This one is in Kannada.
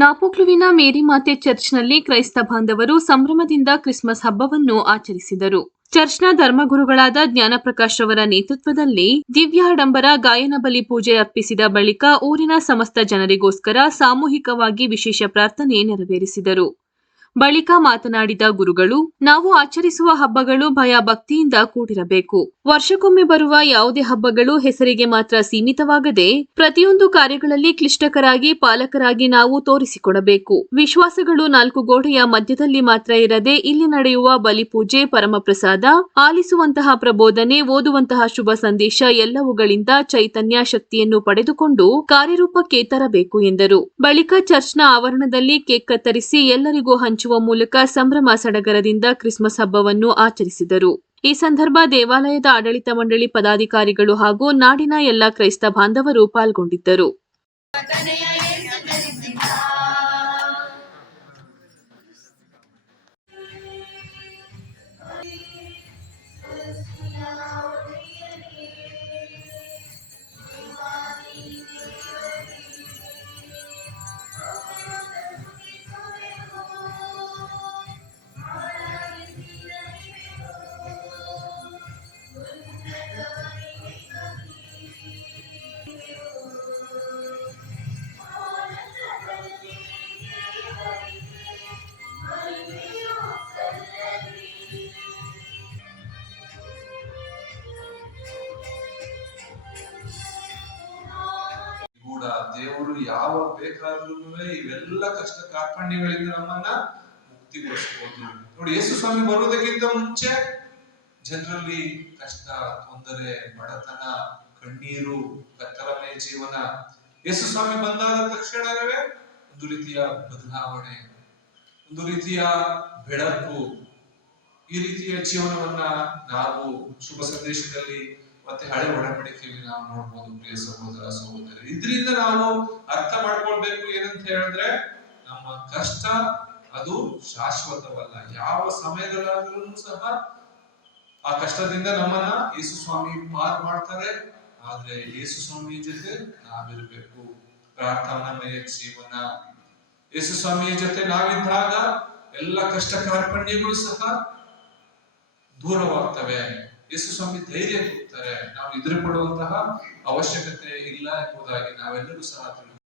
ನಾಪೋಕ್ಲುವಿನ ಮೇರಿ ಮಾತೆ ಚರ್ಚ್ನಲ್ಲಿ ಕ್ರೈಸ್ತ ಬಾಂಧವರು ಸಂಭ್ರಮದಿಂದ ಕ್ರಿಸ್ಮಸ್ ಹಬ್ಬವನ್ನು ಆಚರಿಸಿದರು. ಚರ್ಚ್ನ ಧರ್ಮಗುರುಗಳಾದ ಜ್ಞಾನಪ್ರಕಾಶ್ ರವರ ನೇತೃತ್ವದಲ್ಲಿ ದಿವ್ಯಾಡಂಬರ ಗಾಯನ ಬಲಿ ಪೂಜೆ ಅರ್ಪಿಸಿದ ಬಳಿಕ ಊರಿನ ಸಮಸ್ತ ಜನರಿಗೋಸ್ಕರ ಸಾಮೂಹಿಕವಾಗಿ ವಿಶೇಷ ಪ್ರಾರ್ಥನೆ ನೆರವೇರಿಸಿದರು. ಬಳಿಕ ಮಾತನಾಡಿದ ಗುರುಗಳು, ನಾವು ಆಚರಿಸುವ ಹಬ್ಬಗಳು ಭಯ ಭಕ್ತಿಯಿಂದ ಕೂಡಿರಬೇಕು. ವರ್ಷಕ್ಕೊಮ್ಮೆ ಬರುವ ಯಾವುದೇ ಹಬ್ಬಗಳು ಹೆಸರಿಗೆ ಮಾತ್ರ ಸೀಮಿತವಾಗದೆ, ಪ್ರತಿಯೊಂದು ಕಾರ್ಯಗಳಲ್ಲಿ ಕ್ಲಿಷ್ಟಕರಾಗಿ ಪಾಲಕರಾಗಿ ನಾವು ತೋರಿಸಿಕೊಡಬೇಕು. ವಿಶ್ವಾಸಗಳು ನಾಲ್ಕು ಗೋಡೆಯ ಮಧ್ಯದಲ್ಲಿ ಮಾತ್ರ ಇರದೆ, ಇಲ್ಲಿ ನಡೆಯುವ ಬಲಿಪೂಜೆ ಪರಮಪ್ರಸಾದ, ಆಲಿಸುವಂತಹ ಪ್ರಬೋಧನೆ, ಓದುವಂತಹ ಶುಭ ಸಂದೇಶ ಎಲ್ಲವುಗಳಿಂದ ಚೈತನ್ಯ ಶಕ್ತಿಯನ್ನು ಪಡೆದುಕೊಂಡು ಕಾರ್ಯರೂಪಕ್ಕೆ ತರಬೇಕು ಎಂದರು. ಬಳಿಕ ಚರ್ಚ್ನ ಆವರಣದಲ್ಲಿ ಕೇಕ್ ಕತ್ತರಿಸಿ ಎಲ್ಲರಿಗೂ ಹಂಚುವ ಮೂಲಕ ಸಂಭ್ರಮ ಸಡಗರದಿಂದ ಕ್ರಿಸ್ಮಸ್ ಹಬ್ಬವನ್ನು ಆಚರಿಸಿದರು. ಈ ಸಂದರ್ಭ ದೇವಾಲಯದ ಆಡಳಿತ ಮಂಡಳಿ ಪದಾಧಿಕಾರಿಗಳು ಹಾಗೂ ನಾಡಿನ ಎಲ್ಲ ಕ್ರೈಸ್ತ ಬಾಂಧವರು ಪಾಲ್ಗೊಂಡಿದ್ದರು. ದೇವರು ಯಾವ ಬೇಕಾದ್ರೂ ಇವೆಲ್ಲ ಕಷ್ಟ ಕಾರ್ಪಣ್ಯಗಳಿಂದ ನಮ್ಮನ್ನ ಮುಕ್ತಿಗೊಳಿಸಬಹುದು ನೋಡಿ, ಯೇಸು ಸ್ವಾಮಿ ಬರುವುದಕ್ಕಿಂತ ಮುಂಚೆ ಜನರಲ್ಲಿ ಕಷ್ಟ, ತೊಂದರೆ, ಬಡತನ, ಕಣ್ಣೀರು ಕತ್ತಲಮಯ ಜೀವನ ಯೇಸು ಸ್ವಾಮಿ ಬಂದಾದ ತಕ್ಷಣವೇ ಒಂದು ರೀತಿಯ ಬದಲಾವಣೆ, ಒಂದು ರೀತಿಯ ಬೆಳಕು, ಈ ರೀತಿಯ ಜೀವನವನ್ನ ನಾವು ಶುಭ ಸಂದೇಶದಲ್ಲಿ ಮತ್ತೆ ಹಳೆ ಒಡಂಬಡಿಕೆಯಲ್ಲಿ ನಾವು ನೋಡ್ಬೋದು, ಪ್ರಿಯ ಸಹೋದರ, ಸಹೋದರಿ. ಇದರಿಂದ ನಾವು ಅರ್ಥ ಮಾಡ್ಕೊಳ್ಬೇಕು ಏನಂತ ಹೇಳಿದ್ರೆ, ನಮ್ಮ ಕಷ್ಟ ಅದು ಶಾಶ್ವತವಲ್ಲ. ಯಾವ ಸಮಯದಲ್ಲಾದ್ರೂ ಸಹ ಆ ಕಷ್ಟದಿಂದ ನಮ್ಮನ್ನ ಯೇಸು ಸ್ವಾಮಿ ಪಾರ್ ಮಾಡ್ತಾರೆ. ಆದ್ರೆ ಯೇಸು ಸ್ವಾಮಿ ಜೊತೆ ನಾವಿರ್ಬೇಕು. ಪ್ರಾರ್ಥನಾಮಯ ಜೀವನ. ಯೇಸು ಸ್ವಾಮಿಯ ಜೊತೆ ನಾವಿದ್ದಾಗ ಎಲ್ಲ ಕಷ್ಟ ಕಾರ್ಪಣ್ಯಗಳು ಸಹ ದೂರವಾಗ್ತವೆ. ಯೇಸು ಸ್ವಾಮಿ ಧೈರ್ಯ ಕೊಡ್ತಾರೆ ನಾವು ಎದುರು ಪಡುವಂತಹ ಅವಶ್ಯಕತೆ ಇಲ್ಲ ಎಂಬುದಾಗಿ ನಾವೆಲ್ಲರೂ ಸಹ ತಿಳ್ಕೊಂಡು